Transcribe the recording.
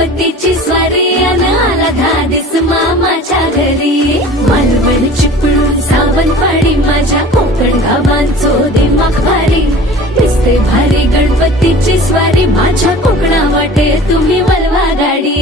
गणपतीची स्वारी अन आला धादिस मामाच्या घरी. मालवण सावन सावंतवाडी माझ्या कोकण गावांचो दिमाग भारी. दिसते भारी गणपतीची स्वारी माझ्या कोकणा वाटे तुम्ही वलवा गाडी.